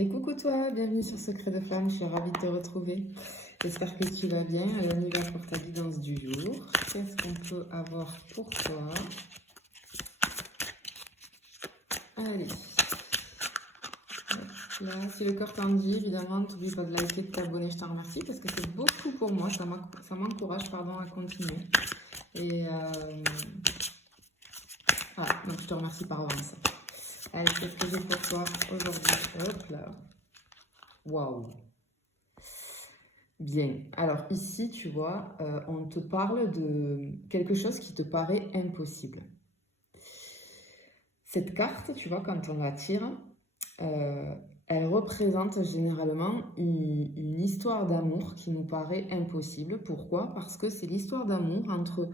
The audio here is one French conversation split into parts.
Et coucou toi, bienvenue sur Secret de Flamme, je suis ravie de te retrouver. J'espère que tu vas bien. Alors on y va pour ta guidance du jour. Qu'est-ce qu'on peut avoir pour toi? Allez. Hop là, si le cœur t'en dit, évidemment, n'oublie pas de liker, de t'abonner, je t'en remercie parce que c'est beaucoup pour moi, ça m'encourage à continuer. Et voilà, donc je te remercie par avance. Allez, qu'est-ce que j'ai pour toi aujourd'hui? Hop là. Waouh! Bien, alors ici, tu vois, on te parle de quelque chose qui te paraît impossible. Cette carte, tu vois, quand on la tire, elle représente généralement une histoire d'amour qui nous paraît impossible. Pourquoi? Parce que c'est l'histoire d'amour entre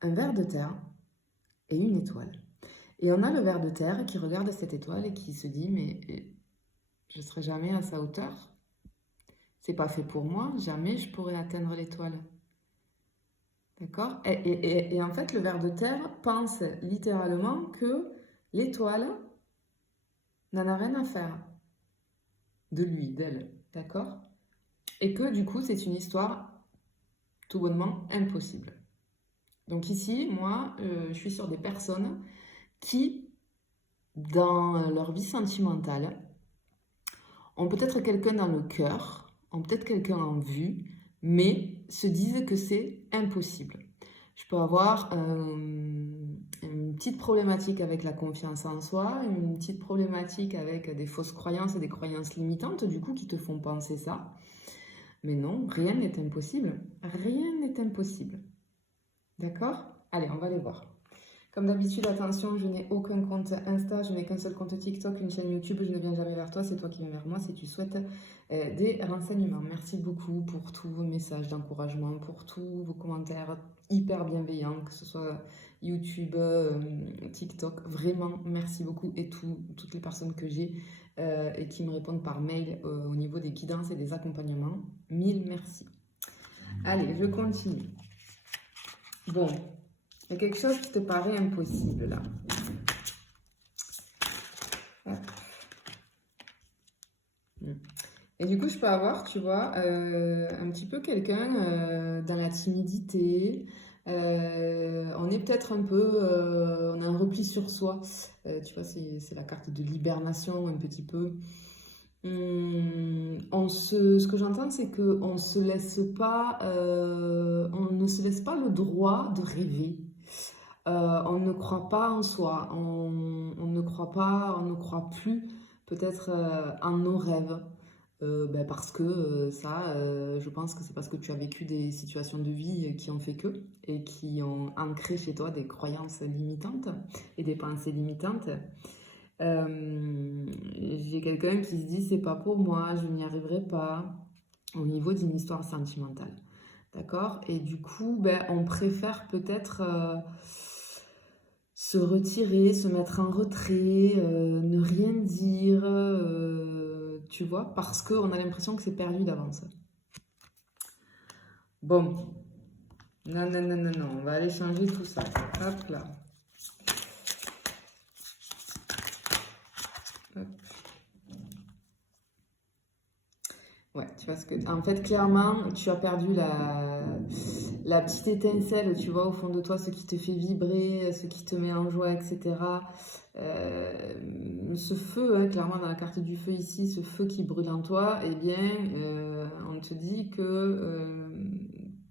un ver de terre et une étoile. Et on a le ver de terre qui regarde cette étoile et qui se dit, mais je ne serai jamais à sa hauteur. C'est pas fait pour moi, jamais je pourrai atteindre l'étoile. D'accord? Et en fait, le ver de terre pense littéralement que l'étoile n'en a rien à faire de lui, d'elle. D'accord? Et que du coup, c'est une histoire tout bonnement impossible. Donc ici, moi, je suis sur des personnes qui, dans leur vie sentimentale, ont peut-être quelqu'un dans le cœur, ont peut-être quelqu'un en vue, mais se disent que c'est impossible. Je peux avoir une petite problématique avec la confiance en soi, une petite problématique avec des fausses croyances et des croyances limitantes, du coup, qui te font penser ça. Mais non, rien n'est impossible. Rien n'est impossible. D'accord? Allez, on va les voir. Comme d'habitude, attention, je n'ai aucun compte Insta, je n'ai qu'un seul compte TikTok, une chaîne YouTube, je ne viens jamais vers toi, c'est toi qui viens vers moi si tu souhaites des renseignements. Merci beaucoup pour tous vos messages d'encouragement, pour tous vos commentaires hyper bienveillants, que ce soit YouTube, TikTok, vraiment merci beaucoup et toutes les personnes que j'ai et qui me répondent par mail au niveau des guidances et des accompagnements. Mille merci. Allez, je continue. Bon. Il y a quelque chose qui te paraît impossible là. Et du coup, je peux avoir, tu vois, un petit peu quelqu'un dans la timidité. On est peut-être un peu, on a un repli sur soi. Tu vois, c'est la carte de l'hibernation un petit peu. Ce que j'entends, c'est qu'on se laisse pas, on ne se laisse pas le droit de rêver. On ne croit pas en soi, on ne croit pas, on ne croit plus peut-être en nos rêves. Parce que je pense que c'est parce que tu as vécu des situations de vie qui ont fait que et qui ont ancré chez toi des croyances limitantes et des pensées limitantes. J'ai quelqu'un qui se dit c'est pas pour moi, je n'y arriverai pas au niveau d'une histoire sentimentale. D'accord? Et du coup, on préfère peut-être se retirer, se mettre en retrait, ne rien dire, tu vois, parce qu'on a l'impression que c'est perdu d'avance. Bon, non, on va aller changer tout ça. Hop là. Hop. Ouais, tu vois ce que... En fait, clairement, tu as perdu la petite étincelle, tu vois, au fond de toi, ce qui te fait vibrer, ce qui te met en joie, etc. Ce feu, hein, clairement, dans la carte du feu ici, ce feu qui brûle en toi, eh bien, on te dit que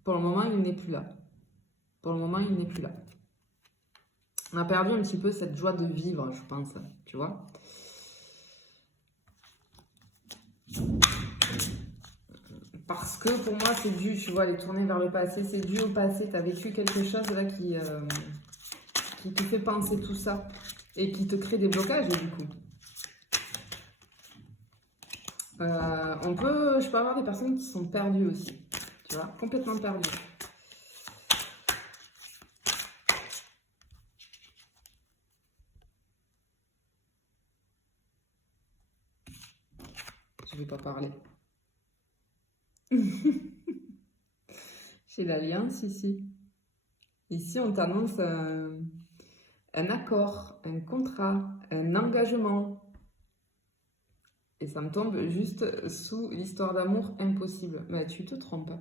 pour le moment, il n'est plus là. Pour le moment, il n'est plus là. On a perdu un petit peu cette joie de vivre, je pense, tu vois. Parce que pour moi, c'est dû, tu vois, aller tourner vers le passé, c'est dû au passé. Tu as vécu quelque chose là qui te fait penser tout ça et qui te crée des blocages, du coup. Je peux avoir des personnes qui sont perdues aussi, tu vois, complètement perdues. Je vais pas parler. J'ai l'alliance ici. Ici, on t'annonce un accord, un contrat, un engagement. Et ça me tombe juste sous l'histoire d'amour impossible. Mais tu te trompes.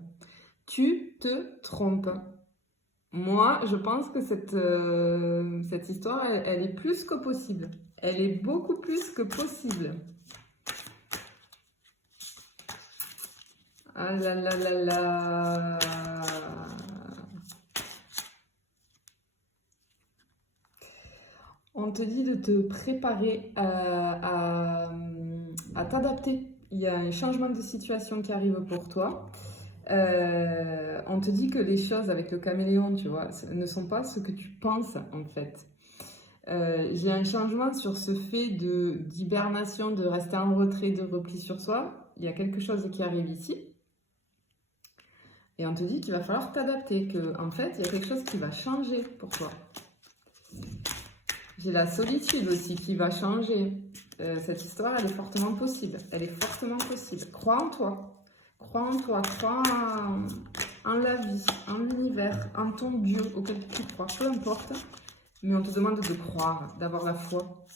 Tu te trompes. Moi, je pense que cette histoire, elle est plus que possible. Elle est beaucoup plus que possible. Ah là là là là. On te dit de te préparer à t'adapter. Il y a un changement de situation qui arrive pour toi. On te dit que les choses avec le caméléon, tu vois, ne sont pas ce que tu penses en fait. J'ai un changement sur ce fait d'hibernation, de rester en retrait, de repli sur soi. Il y a quelque chose qui arrive ici. Et on te dit qu'il va falloir t'adapter, qu'en fait, il y a quelque chose qui va changer pour toi. J'ai la solitude aussi qui va changer. Cette histoire, elle est fortement possible. Elle est fortement possible. Crois en toi. Crois en toi. Crois en la vie, en l'univers, en ton Dieu auquel tu crois. Peu importe. Mais on te demande de croire, d'avoir la foi.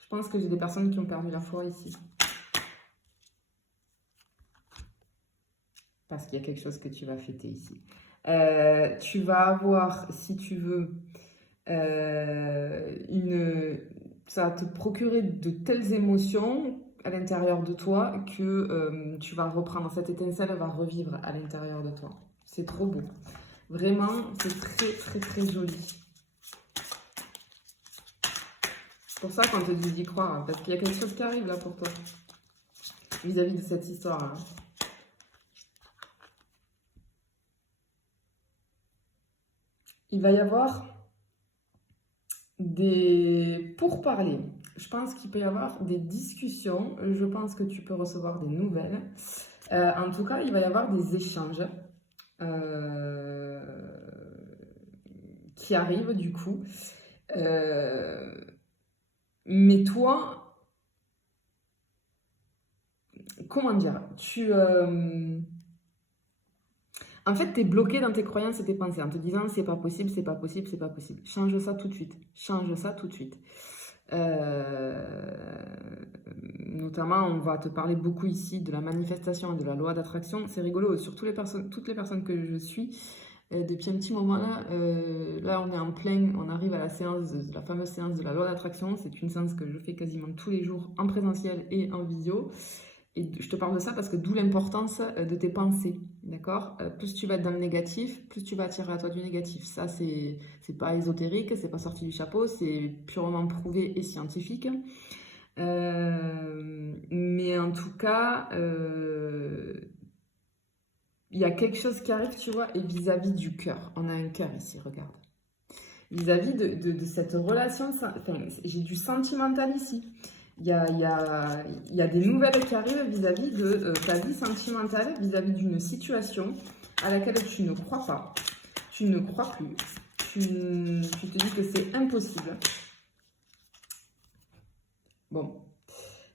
Je pense que j'ai des personnes qui ont perdu la foi ici. Parce qu'il y a quelque chose que tu vas fêter ici. Tu vas avoir, si tu veux, ça va te procurer de telles émotions à l'intérieur de toi que tu vas reprendre. Cette étincelle va revivre à l'intérieur de toi. C'est trop beau. Vraiment, c'est très, très, très joli. C'est pour ça qu'on te dit d'y croire, hein, parce qu'il y a quelque chose qui arrive là pour toi, vis-à-vis de cette histoire. Hein. Il va y avoir des pourparlers. Je pense qu'il peut y avoir des discussions. Je pense que tu peux recevoir des nouvelles. En tout cas, il va y avoir des échanges qui arrivent du coup. Mais toi, comment dire, en fait, tu es bloqué dans tes croyances et tes pensées en te disant c'est pas possible, c'est pas possible, c'est pas possible. Change ça tout de suite. Change ça tout de suite. Notamment, on va te parler beaucoup ici de la manifestation et de la loi d'attraction. C'est rigolo, sur toutes les personnes que je suis, depuis un petit moment là, là on est en plein, on arrive à la séance, la fameuse séance de la loi d'attraction. C'est une séance que je fais quasiment tous les jours en présentiel et en visio. Et je te parle de ça parce que d'où l'importance de tes pensées, d'accord? Plus tu vas être dans le négatif, plus tu vas attirer à toi du négatif. Ça, c'est pas ésotérique, c'est pas sorti du chapeau, c'est purement prouvé et scientifique. Mais en tout cas, il y a quelque chose qui arrive, tu vois, et vis-à-vis du cœur. On a un cœur ici, regarde. Vis-à-vis de cette relation, enfin, j'ai du sentimental ici. Il y a des nouvelles qui arrivent vis-à-vis de ta vie sentimentale, vis-à-vis d'une situation à laquelle tu ne crois pas, tu ne crois plus, tu te dis que c'est impossible. Bon,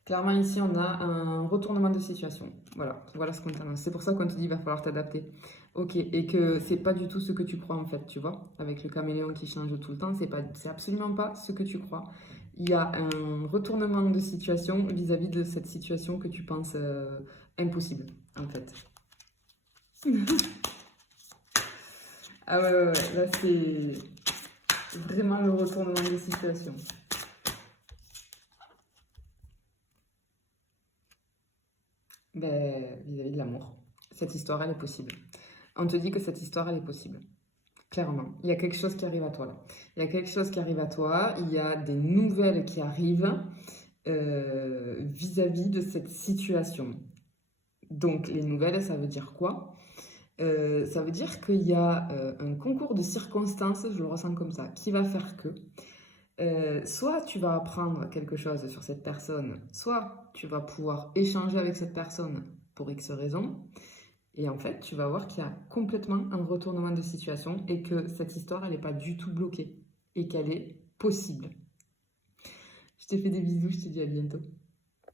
clairement ici on a un retournement de situation. Voilà ce qu'on t'annonce. C'est pour ça qu'on te dit qu'il va falloir t'adapter. Ok, et que c'est pas du tout ce que tu crois en fait, tu vois, avec le caméléon qui change tout le temps, c'est absolument pas ce que tu crois. Il y a un retournement de situation vis-à-vis de cette situation que tu penses impossible, en fait. Ah ouais, là c'est vraiment le retournement de situation. Ben, vis-à-vis de l'amour. Cette histoire, elle est possible. On te dit que cette histoire, elle est possible. Clairement, il y a quelque chose qui arrive à toi là. Il y a quelque chose qui arrive à toi, il y a des nouvelles qui arrivent vis-à-vis de cette situation. Donc les nouvelles, ça veut dire quoi? Ça veut dire qu'il y a un concours de circonstances, je le ressens comme ça, qui va faire que soit tu vas apprendre quelque chose sur cette personne, soit tu vas pouvoir échanger avec cette personne pour X raisons. Et en fait, tu vas voir qu'il y a complètement un retournement de situation et que cette histoire, elle n'est pas du tout bloquée et qu'elle est possible. Je te fais des bisous, je te dis à bientôt.